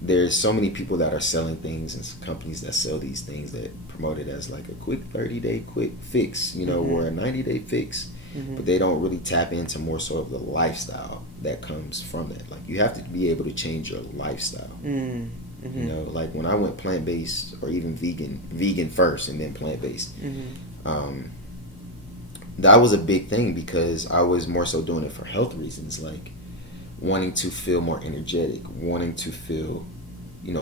there's so many people that are selling things and companies that sell these things that promote it as like a quick 30-day quick fix, or a 90-day fix, but they don't really tap into more so of the lifestyle that comes from that. Like you have to be able to change your lifestyle. Like when I went plant-based, or even vegan first and then plant-based, that was a big thing because I was more so doing it for health reasons, like wanting to feel more energetic, wanting to feel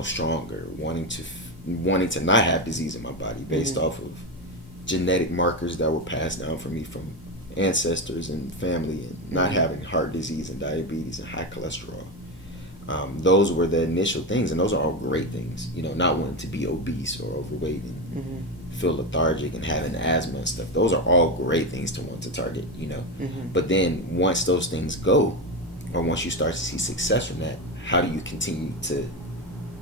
stronger, wanting to not have disease in my body based off of genetic markers that were passed down for me from ancestors and family, and not having heart disease and diabetes and high cholesterol. Those were the initial things, and those are all great things. Not wanting to be obese or overweight and feel lethargic and having asthma and stuff. Those are all great things to want to target. But then once those things go, or once you start to see success from that, how do you continue to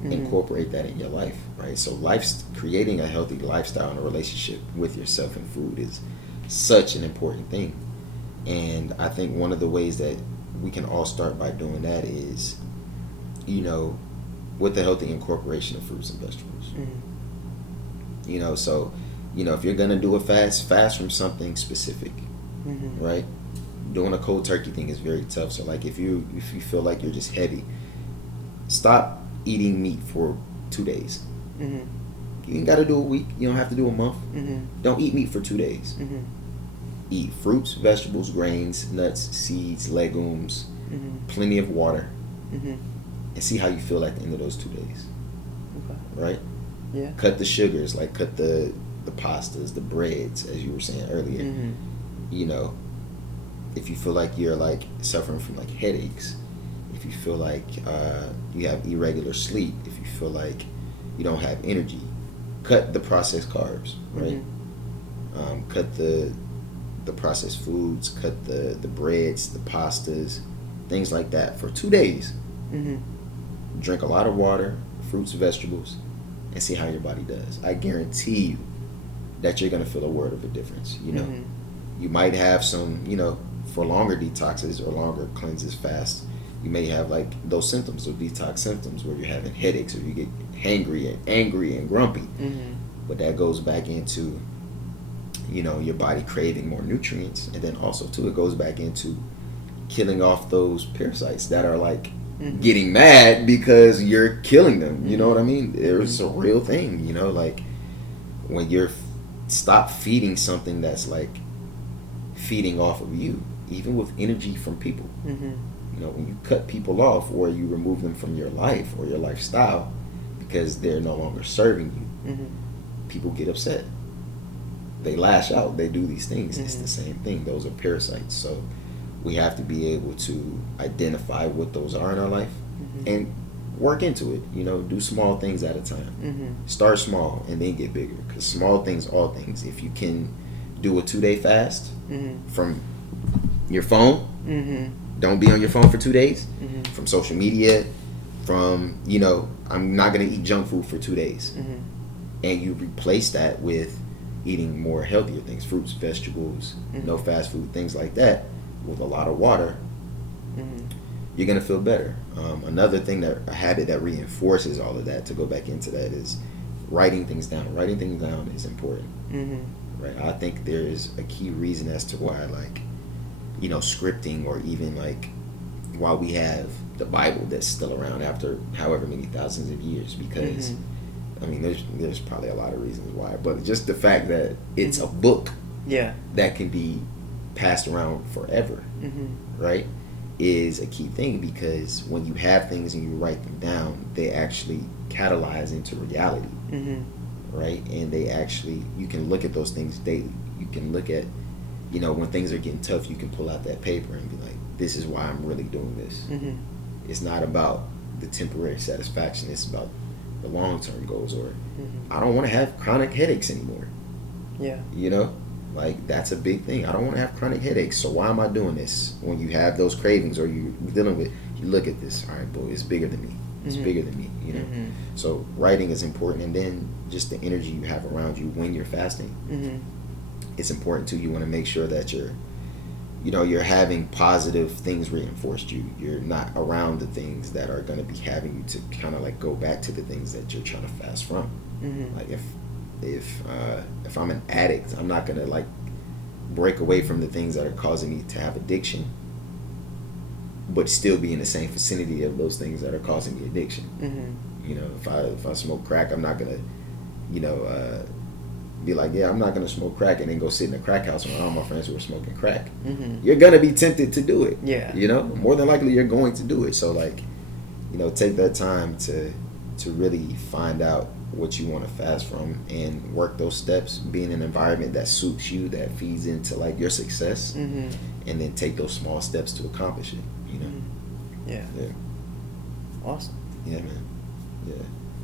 incorporate that in your life, right? So creating a healthy lifestyle and a relationship with yourself and food is such an important thing. And I think one of the ways that we can all start by doing that is, with the healthy incorporation of fruits and vegetables. So, if you're gonna do a fast from something specific, right? Doing a cold turkey thing is very tough. So, like, if you feel like you're just heavy, stop eating meat for 2 days. You ain't got to do a week. You don't have to do a month. Don't eat meat for 2 days. Eat fruits, vegetables, grains, nuts, seeds, legumes, plenty of water, and see how you feel at the end of those 2 days. Okay. Right? Yeah. Cut the sugars, like cut the pastas, the breads, as you were saying earlier. If you feel like you're like suffering from like headaches, if you feel like you have irregular sleep, if you feel like you don't have energy, cut the processed carbs, right? Cut the processed foods, cut the breads, the pastas, things like that for 2 days. Drink a lot of water, fruits, vegetables, and see how your body does. I guarantee you that you're going to feel a world of a difference. You might have some, for longer detoxes or longer cleanses, fast, you may have like those symptoms or detox symptoms where you're having headaches or you get hangry and angry and grumpy. But that goes back into, your body craving more nutrients. And then also too, it goes back into killing off those parasites that are like getting mad because you're killing them. You know what I mean? It's a real thing, like when you're stop feeding something that's like feeding off of you, even with energy from people. When you cut people off or you remove them from your life or your lifestyle because they're no longer serving you, people get upset. They lash out. They do these things. It's the same thing. Those are parasites. So we have to be able to identify what those are in our life and work into it. Do small things at a time. Start small and then get bigger, because small things, all things. If you can do a 2-day fast from your phone, don't be on your phone for 2 days, from social media, from, I'm not going to eat junk food for 2 days. And you replace that with eating more healthier things, fruits, vegetables, no fast food, things like that, with a lot of water, you're going to feel better. Another thing, a habit that reinforces all of that, to go back into that, is writing things down. Writing things down is important. Right? I think there is a key reason as to why, like, scripting, or even like why we have the Bible that's still around after however many thousands of years, because I mean, there's probably a lot of reasons why, but just the fact that it's a book that can be passed around forever, right, is a key thing, because when you have things and you write them down, they actually catalyze into reality, right? And they actually, you can look at those things daily. You can look at, when things are getting tough, you can pull out that paper and be like, this is why I'm really doing this. It's not about the temporary satisfaction. It's about the long-term goals. Or I don't want to have chronic headaches anymore. Like, that's a big thing. I don't want to have chronic headaches, so why am I doing this? When you have those cravings, or you're dealing with, you look at this, all right, boy, it's bigger than me. It's bigger than me, So writing is important, and then just the energy you have around you when you're fasting. It's important too. You want to make sure that you're having positive things reinforced. You're not around the things that are going to be having you to kind of like go back to the things that you're trying to fast from. Like if I'm an addict, I'm not going to like break away from the things that are causing me to have addiction, but still be in the same vicinity of those things that are causing me addiction. If I smoke crack, I'm not going to be like, I'm not going to smoke crack and then go sit in a crack house with all my friends who are smoking crack. You're going to be tempted to do it. More than likely you're going to do it. So like, take that time to really find out what you want to fast from and work those steps, be in an environment that suits you, that feeds into like your success, and then take those small steps to accomplish it. Yeah. Awesome. Yeah, man. Yeah.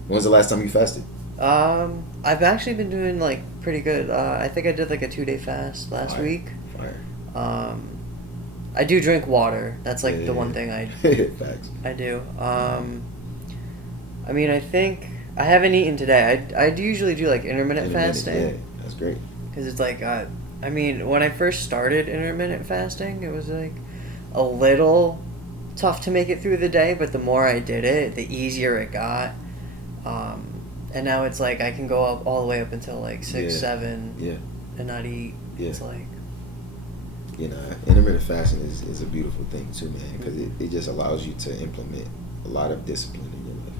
When was the last time you fasted? I've actually been doing like pretty good. I think I did like a 2-day fast last week. Fire. I do drink water. That's like the one thing Facts. I do. I mean, I think I haven't eaten today. I usually do like intermittent fasting. Yeah, that's great. Because it's like, I mean, when I first started intermittent fasting, it was like a little tough to make it through the day, but the more I did it, the easier it got. And now it's like I can go up all the way up until like 6, 7, and not eat. Yeah. It's like, you know, intermittent fasting is a beautiful thing too, man, because it just allows you to implement a lot of discipline in your life.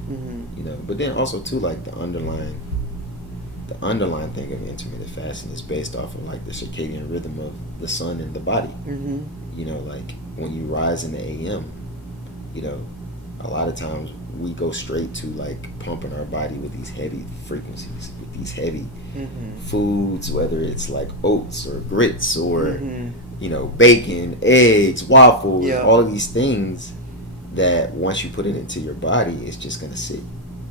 You know, but then also too, like the underlying thing of intermittent fasting is based off of like the circadian rhythm of the sun and the body. You know, like when you rise in the AM, you know, a lot of times we go straight to like pumping our body with these heavy frequencies, with these heavy foods, whether it's like oats or grits or you know, bacon, eggs, waffles, all of these things that once you put it into your body, it's just gonna sit.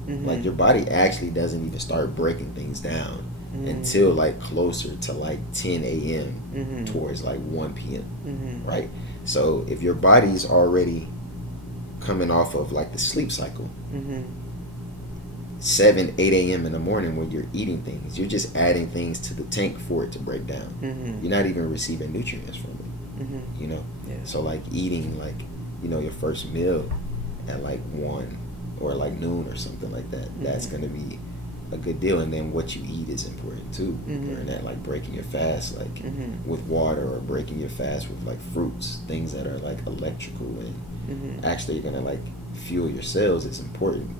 Like your body actually doesn't even start breaking things down until like closer to like 10 a.m. towards like 1 p.m. Right? So if your body's already coming off of like the sleep cycle, 7, 8 a.m. in the morning when you're eating things, you're just adding things to the tank for it to break down. You're not even receiving nutrients from it. You know? So like eating like, you know, your first meal at like 1 or like noon or something like that, that's going to be a good deal. And then what you eat is important too. During that, like breaking your fast like with water, or breaking your fast with like fruits, things that are like electrical and actually going to like fuel your cells is important.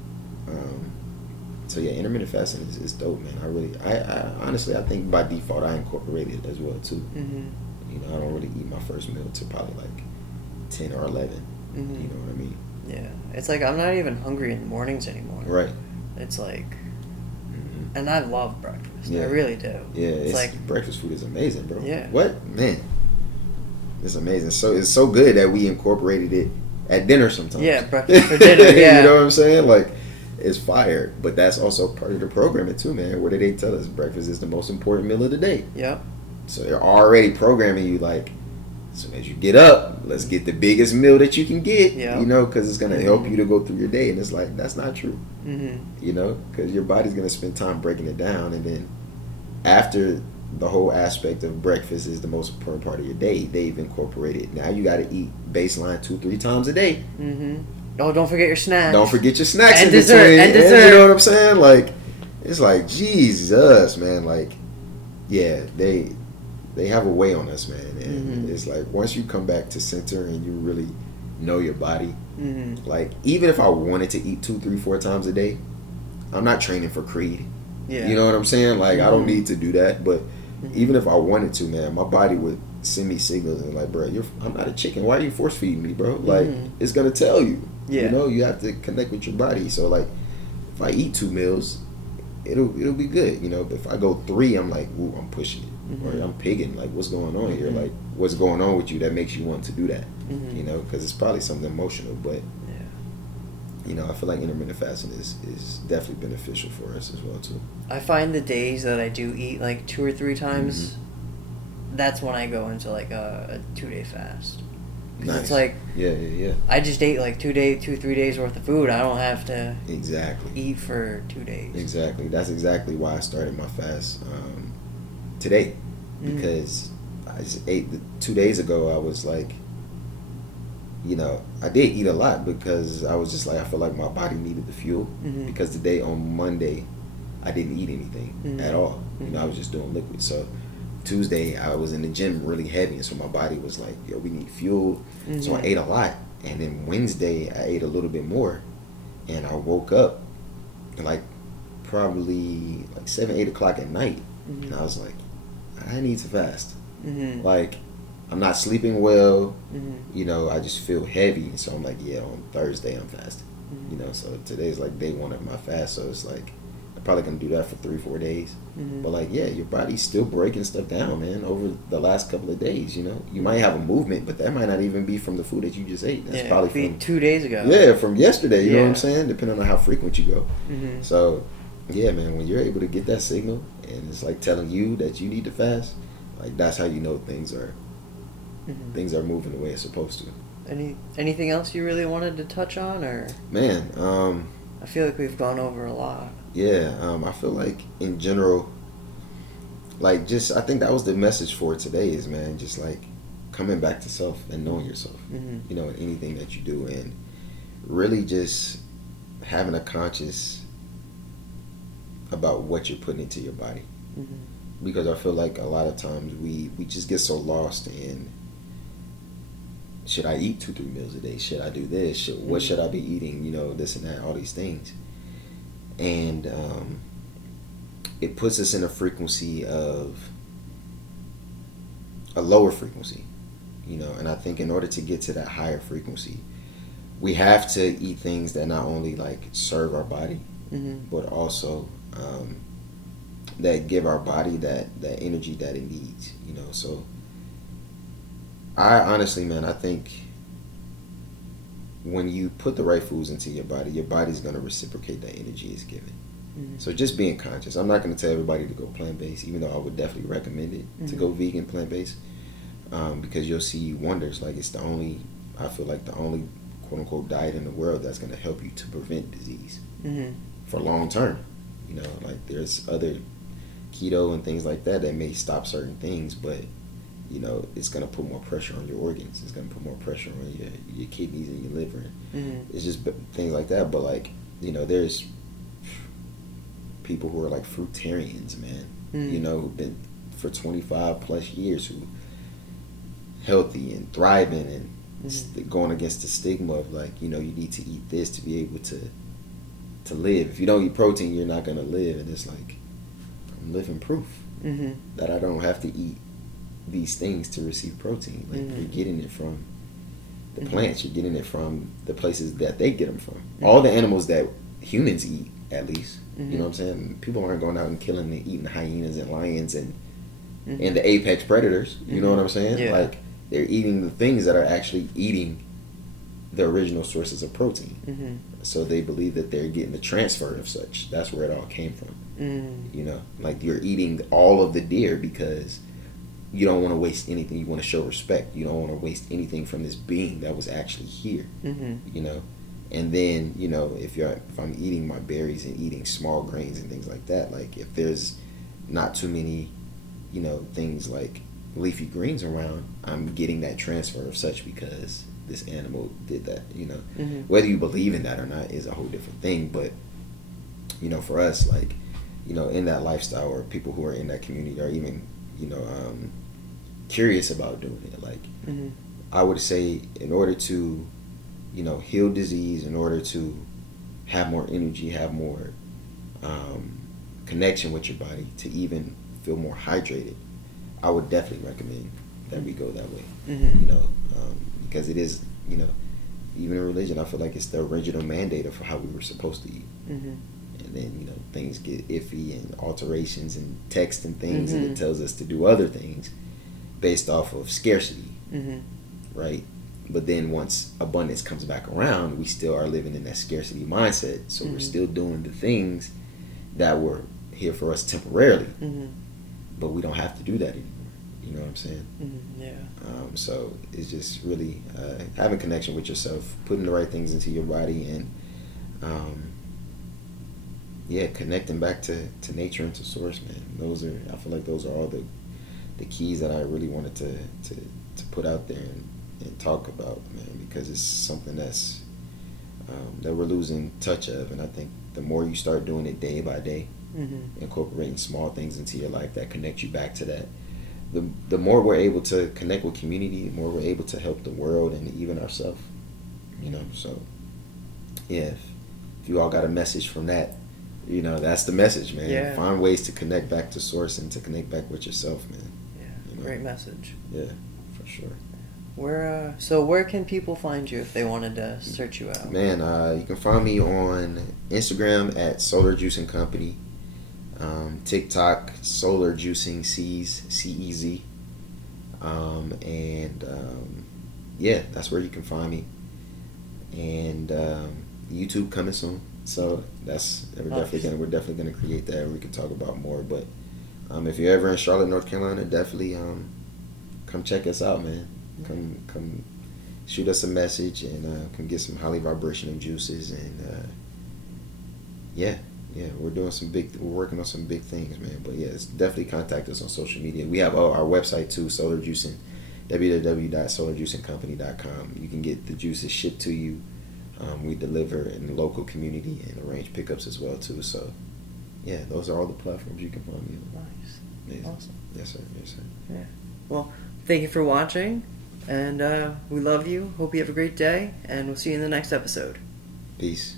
So yeah, intermittent fasting is dope, man. I honestly, I think by default I incorporate it as well too. You know, I don't really eat my first meal till probably like 10 or 11. You know what I mean? Yeah, it's like I'm not even hungry in the mornings anymore. Right. It's like, and I love breakfast. I really do. Yeah, it's like breakfast food is amazing, bro. Yeah. What, man? It's amazing. So it's so good that we incorporated it at dinner sometimes. Yeah, breakfast for dinner. Yeah. You know what I'm saying? Like, it's fire. But that's also part of the programming too, man. What do they tell us? Breakfast is the most important meal of the day. Yep. So they're already programming you like, as soon as you get up, let's get the biggest meal that you can get, you know, because it's going to help you to go through your day. And it's like, that's not true, you know, because your body's going to spend time breaking it down. And then after the whole aspect of breakfast is the most important part of your day, they've incorporated, now you got to eat baseline 2-3 times a day. Oh, don't forget your snacks. Don't forget your snacks and in dessert, between. and dessert. You know what I'm saying? Like, it's like, Jesus, man. Like, yeah, they have a way on us, man. And it's like, once you come back to center and you really know your body, like, even if I wanted to eat 2, 3, 4 times a day, I'm not training for Creed. You know what I'm saying? Like, I don't need to do that. But even if I wanted to, man, my body would send me signals and like, bro, I'm not a chicken. Why are you force feeding me, bro? Like, it's going to tell you. You know, you have to connect with your body. So, like, if I eat 2 meals, it'll be good. You know, but if I go 3, I'm like, ooh, I'm pushing it. Or I'm pigging. Like, what's going on here? Like, what's going on with you that makes you want to do that? You know, because it's probably something emotional. But, you know, I feel like intermittent fasting is definitely beneficial for us as well, too. I find the days that I do eat, like, 2 or 3 times, that's when I go into, like, a 2-day fast. Nice. It's like, I just ate, like, 3 days worth of food. I don't have to eat for 2 days. Exactly. That's exactly why I started my fast today. Because I just ate 2 days ago. I was like, you know, I did eat a lot because I was just like, I feel like my body needed the fuel. Because today on Monday, I didn't eat anything at all. You know, I was just doing liquid. So Tuesday, I was in the gym really heavy, and so my body was like, yo, we need fuel. So I ate a lot. And then Wednesday, I ate a little bit more. And I woke up like probably like 7, 8 o'clock at night. And I was like, I need to fast. Like, I'm not sleeping well. You know, I just feel heavy. So I'm like, yeah, on Thursday I'm fasting. You know, so today's like day 1 of my fast. So it's like, I probably gonna do that for 3-4 days. Mm-hmm. But like, yeah, your body's still breaking stuff down, man, over the last couple of days. You know, you might have a movement, but that might not even be from the food that you just ate. That's probably from 2 days ago. Yeah, from yesterday. You know what I'm saying? Depending on how frequent you go. Mm-hmm. So, yeah, man, when you're able to get that signal and it's like telling you that you need to fast, like that's how you know things are moving the way it's supposed to. Anything else you really wanted to touch on, or man? I feel like we've gone over a lot. Yeah, I feel like in general, like just I think that was the message for today is, man, just like coming back to self and knowing yourself. Mm-hmm. You know, in anything that you do, and really just having a conscious about what you're putting into your body. Mm-hmm. Because I feel like a lot of times we just get so lost in, should I eat 2-3 meals a day? Should I do this? What should I be eating? You know, this and that, all these things. And it puts us in a frequency of a lower frequency, you know. And I think in order to get to that higher frequency, we have to eat things that not only like serve our body, but also that give our body that energy that it needs, you know. So I honestly, man, I think when you put the right foods into your body's going to reciprocate that energy it's given. Mm-hmm. So just being conscious. I'm not going to tell everybody to go plant-based, even though I would definitely recommend it to go vegan, plant-based, because you'll see wonders. Like I feel like the only quote-unquote diet in the world that's going to help you to prevent disease for long term. You know, like there's other keto and things like that may stop certain things, but you know, it's going to put more pressure on your organs. It's going to put more pressure on your kidneys and your liver. It's just things like that. But like, you know, there's people who are like fruitarians, man. You know, who've been for 25 plus years, who healthy and thriving and going against the stigma of like, you know, you need to eat this to be able to live. If you don't eat protein, you're not going to live. And it's like, I'm living proof that I don't have to eat these things to receive protein. Like you're getting it from the plants, you're getting it from the places that they get them from. All the animals that humans eat, at least. You know what I'm saying? People aren't going out and killing and eating hyenas and lions and the apex predators. You know what I'm saying? Yeah. Like they're eating the things that are actually eating the original sources of protein. So they believe that they're getting the transfer of such. That's where it all came from. You know, like you're eating all of the deer because you don't want to waste anything. You want to show respect. You don't want to waste anything from this being that was actually here. You know, and then, you know, if I'm eating my berries and eating small grains and things like that, like if there's not too many, you know, things like leafy greens around, I'm getting that transfer of such because this animal did that. You know, whether you believe in that or not is a whole different thing. But you know, for us, like, you know, in that lifestyle, or people who are in that community, or even, you know, curious about doing it, like I would say, in order to, you know, heal disease, in order to have more energy, have more connection with your body, to even feel more hydrated, I would definitely recommend that we go that way. You know, because it is, you know, even in religion, I feel like it's the original mandate of how we were supposed to eat. And then, you know, things get iffy and alterations and text and things, and it tells us to do other things based off of scarcity, right? But then once abundance comes back around, we still are living in that scarcity mindset. So we're still doing the things that were here for us temporarily, but we don't have to do that anymore. You know what I'm saying? Yeah. So it's just really having connection with yourself, putting the right things into your body, and connecting back to nature and to source, man. I feel like those are all the keys that I really wanted to put out there and talk about, man, because it's something that's that we're losing touch of. And I think the more you start doing it day by day, incorporating small things into your life that connect you back to that, the more we're able to connect with community, the more we're able to help the world and even ourselves. You know, so yeah, if you all got a message from that, you know, that's the message, man. Yeah. Find ways to connect back to source and to connect back with yourself, man. Yeah, you know? Great message. Yeah, for sure. Where can people find you if they wanted to search you out? Man, you can find me on Instagram at Solar Juice and Company. TikTok, Solar Juicing C's, CEZ. Yeah, that's where you can find me. And YouTube coming soon. So we're definitely gonna create that, and we can talk about more. But if you're ever in Charlotte, North Carolina, definitely come check us out, man. Come shoot us a message, and come get some highly vibrational juices. And yeah, we're working on some big things, man. But yeah, definitely contact us on social media. We have our website too, Solar Juicing, www.solarjuicingcompany.com. You can get the juices shipped to you. We deliver in the local community and arrange pickups as well too. So yeah, those are all the platforms you can find me on. Nice. Yeah. Awesome. Yes sir. Yeah. Well, thank you for watching, and we love you. Hope you have a great day, and we'll see you in the next episode. Peace.